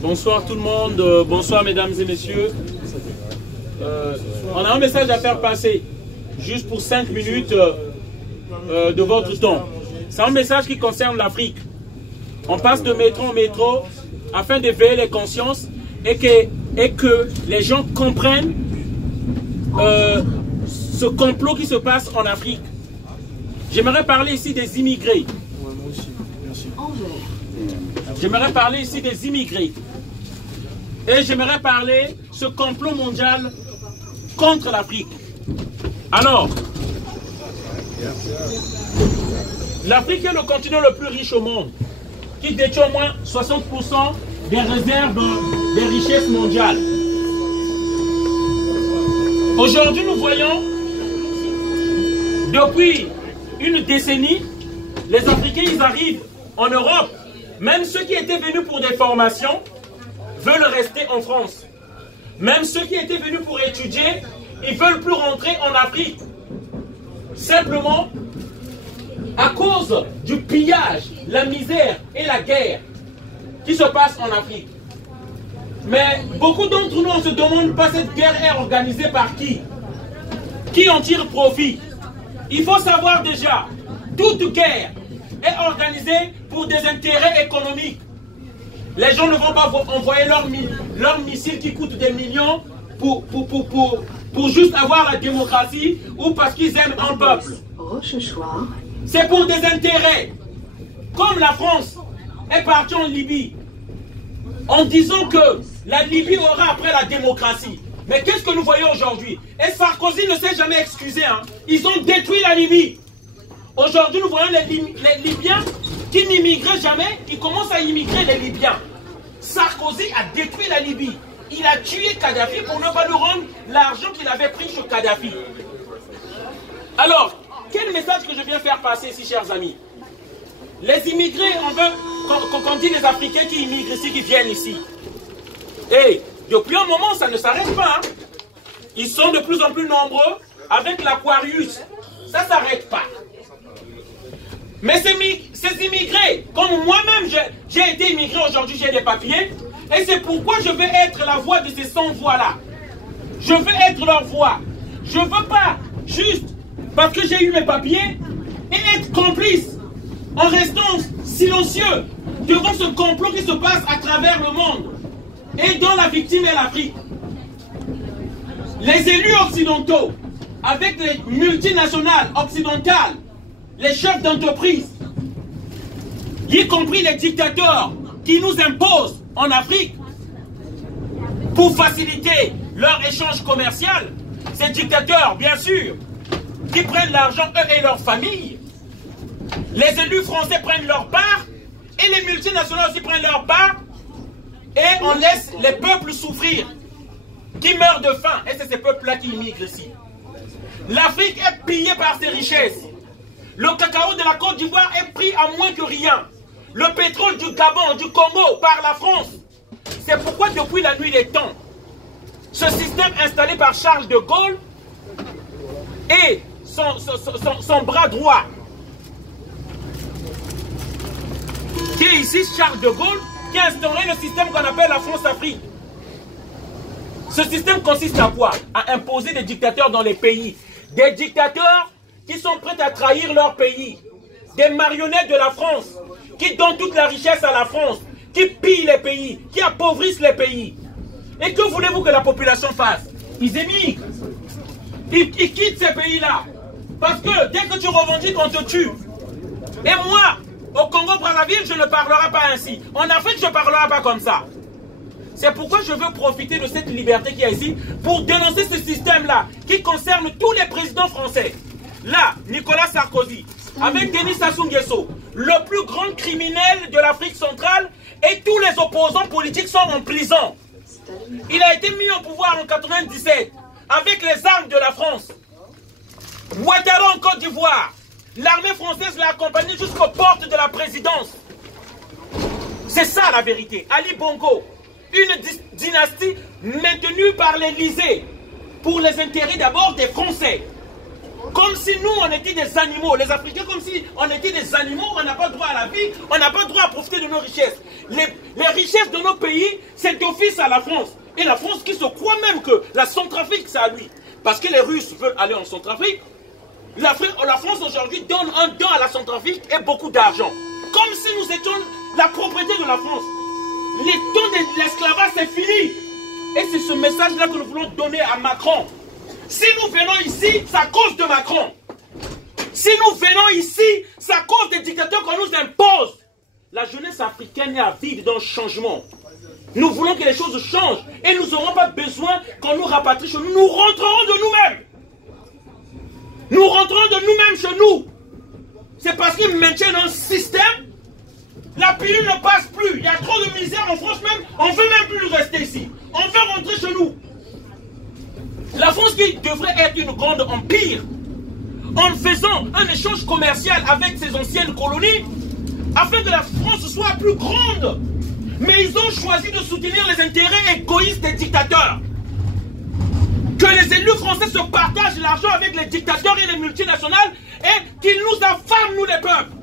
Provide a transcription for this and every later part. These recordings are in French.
Bonsoir tout le monde, bonsoir mesdames et messieurs. On a un message à faire passer, juste pour 5 minutes de votre temps. C'est un message qui concerne l'Afrique. On passe de métro en métro afin d'éveiller les consciences et que les gens comprennent ce complot qui se passe en Afrique. J'aimerais parler ici des immigrés. J'aimerais parler ici des immigrés. Et j'aimerais parler de ce complot mondial contre l'Afrique. Alors, l'Afrique est le continent le plus riche au monde, qui détient au moins 60% des réserves des richesses mondiales. Aujourd'hui, nous voyons, depuis une décennie, les Africains, ils arrivent en Europe. Même ceux qui étaient venus pour des formations veulent rester en France. Même ceux qui étaient venus pour étudier, ils ne veulent plus rentrer en Afrique. Simplement, à cause du pillage, la misère et la guerre qui se passent en Afrique. Mais beaucoup d'entre nous, on se demande pas cette guerre est organisée par qui? Qui en tire profit? Il faut savoir déjà, toute guerre est organisée pour des intérêts économiques. Les gens ne vont pas envoyer leurs missiles qui coûtent des millions pour juste avoir la démocratie ou parce qu'ils aiment un peuple. C'est pour des intérêts. Comme la France est partie en Libye en disant que la Libye aura après la démocratie. Mais qu'est-ce que nous voyons aujourd'hui? Et Sarkozy ne s'est jamais excusé. Hein. Ils ont détruit la Libye. Aujourd'hui, nous voyons les Libyens qui n'immigraient jamais, ils commencent à immigrer les Libyens. Sarkozy a détruit la Libye. Il a tué Kadhafi pour ne pas lui rendre l'argent qu'il avait pris sur Kadhafi. Alors, quel message que je viens faire passer ici, chers amis? Les immigrés, on veut, quand on dit les Africains qui immigrent ici, qui viennent ici. Et depuis un moment, ça ne s'arrête pas. Hein. Ils sont de plus en plus nombreux avec l'Aquarius. Ça ne s'arrête pas. Mais ces immigrés, comme moi-même, j'ai été immigré aujourd'hui, j'ai des papiers. Et c'est pourquoi je veux être la voix de ces 100 voix-là. Je veux être leur voix. Je ne veux pas juste parce que j'ai eu mes papiers et être complice en restant silencieux devant ce complot qui se passe à travers le monde et dont la victime est l'Afrique. Les élus occidentaux, avec les multinationales occidentales, les chefs d'entreprise, y compris les dictateurs qui nous imposent en Afrique pour faciliter leur échange commercial, ces dictateurs, bien sûr, qui prennent l'argent, eux et leurs familles, les élus français prennent leur part et les multinationales aussi prennent leur part et on laisse les peuples souffrir, qui meurent de faim, et c'est ces peuples-là qui immigrent ici. L'Afrique est pillée par ses richesses. Le cacao de la Côte d'Ivoire est pris à moins que rien. Le pétrole du Gabon, du Congo, par la France. C'est pourquoi depuis la nuit des temps, ce système installé par Charles de Gaulle et son bras droit, qui est ici Charles de Gaulle, qui a instauré le système qu'on appelle la France-Afrique. Ce système consiste à quoi? À imposer des dictateurs dans les pays. Des dictateurs qui sont prêts à trahir leur pays, des marionnettes de la France, qui donnent toute la richesse à la France, qui pillent les pays, qui appauvrissent les pays. Et que voulez-vous que la population fasse? Ils émigrent. Ils quittent ces pays-là. Parce que dès que tu revendiques, on te tue. Et moi, au Congo-Brazzaville, je ne parlerai pas ainsi. En Afrique, je ne parlerai pas comme ça. C'est pourquoi je veux profiter de cette liberté qu'il y a ici pour dénoncer ce système-là qui concerne tous les présidents français. Là, Nicolas Sarkozy, avec Denis Sassou Nguesso, le plus grand criminel de l'Afrique centrale, et tous les opposants politiques sont en prison. Il a été mis au pouvoir en 1997 avec les armes de la France. Ouattara en Côte d'Ivoire, l'armée française l'a accompagné jusqu'aux portes de la présidence. C'est ça la vérité. Ali Bongo, une dynastie maintenue par l'Élysée pour les intérêts d'abord des Français. Comme si nous, on était des animaux. Les Africains, comme si on était des animaux, on n'a pas droit à la vie, on n'a pas droit à profiter de nos richesses. Les richesses de nos pays, c'est d'office à la France. Et la France qui se croit même que la Centrafrique, c'est à lui. Parce que les Russes veulent aller en Centrafrique. La France aujourd'hui donne un don à la Centrafrique et beaucoup d'argent. Comme si nous étions la propriété de la France. Les temps de l'esclavage, c'est fini. Et c'est ce message-là que nous voulons donner à Macron. Si nous venons ici, c'est à cause de Macron. Si nous venons ici, c'est à cause des dictateurs qu'on nous impose. La jeunesse africaine est avide d'un changement. Nous voulons que les choses changent. Et nous n'aurons pas besoin qu'on nous rapatrie chez nous. Nous rentrerons de nous-mêmes. Nous rentrerons de nous-mêmes chez nous. C'est parce qu'ils maintiennent un système. La pilule ne passe plus. Il y a trop de misère en France même. On ne veut même plus rester ici. On veut rentrer chez nous. La France qui devrait être une grande empire, en faisant un échange commercial avec ses anciennes colonies, afin que la France soit plus grande. Mais ils ont choisi de soutenir les intérêts égoïstes des dictateurs. Que les élus français se partagent l'argent avec les dictateurs et les multinationales et qu'ils nous affament, nous les peuples.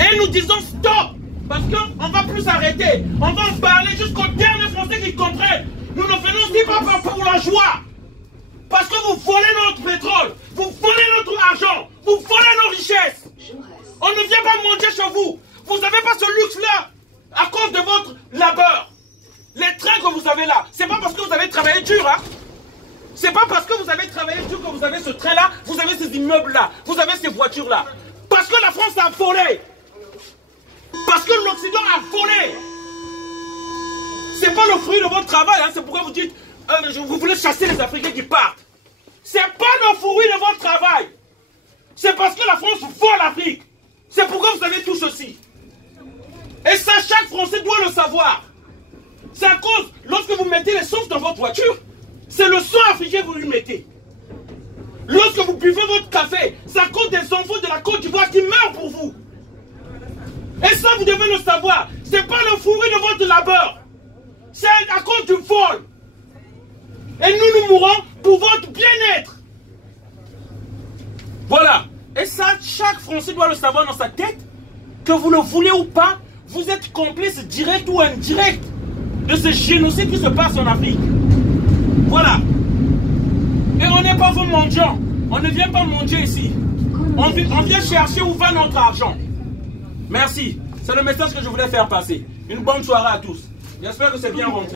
Et nous disons stop, parce qu'on ne va plus s'arrêter. On va en parler jusqu'aux derniers Français qui comprennent. Nous ne venons ici pas pour la joie. Parce que vous volez notre pétrole, vous volez notre argent, vous volez nos richesses. On ne vient pas manger chez vous. Vous n'avez pas ce luxe-là à cause de votre labeur. Les trains que vous avez là, c'est pas parce que vous avez travaillé dur, hein. C'est pas parce que vous avez travaillé dur que vous avez ce train-là, vous avez ces immeubles-là, vous avez ces voitures-là. Parce que la France a volé. Parce que l'Occident a volé. C'est pas le fruit de votre travail, hein. C'est pourquoi vous dites, vous voulez chasser les Africains qui partent. C'est pas le fruit de votre travail. C'est parce que la France vole l'Afrique. C'est pourquoi vous avez tout ceci. Et ça, chaque Français doit le savoir. C'est à cause, lorsque vous mettez l'essence dans votre voiture, c'est le sang africain que vous lui mettez. Lorsque vous buvez votre café, c'est à cause des enfants de la Côte d'Ivoire qui meurent pour vous. Et ça, vous devez le savoir. C'est pas le fruit de votre labeur. C'est à cause du vol. Et nous mourrons pour votre bien-être. Voilà. Et ça, chaque Français doit le savoir dans sa tête, que vous le voulez ou pas, vous êtes complice direct ou indirect de ce génocide qui se passe en Afrique. Voilà. Et on n'est pas vos mendiants. On ne vient pas manger ici. On vient chercher où va notre argent. Merci. C'est le message que je voulais faire passer. Une bonne soirée à tous. J'espère que c'est bien rentré.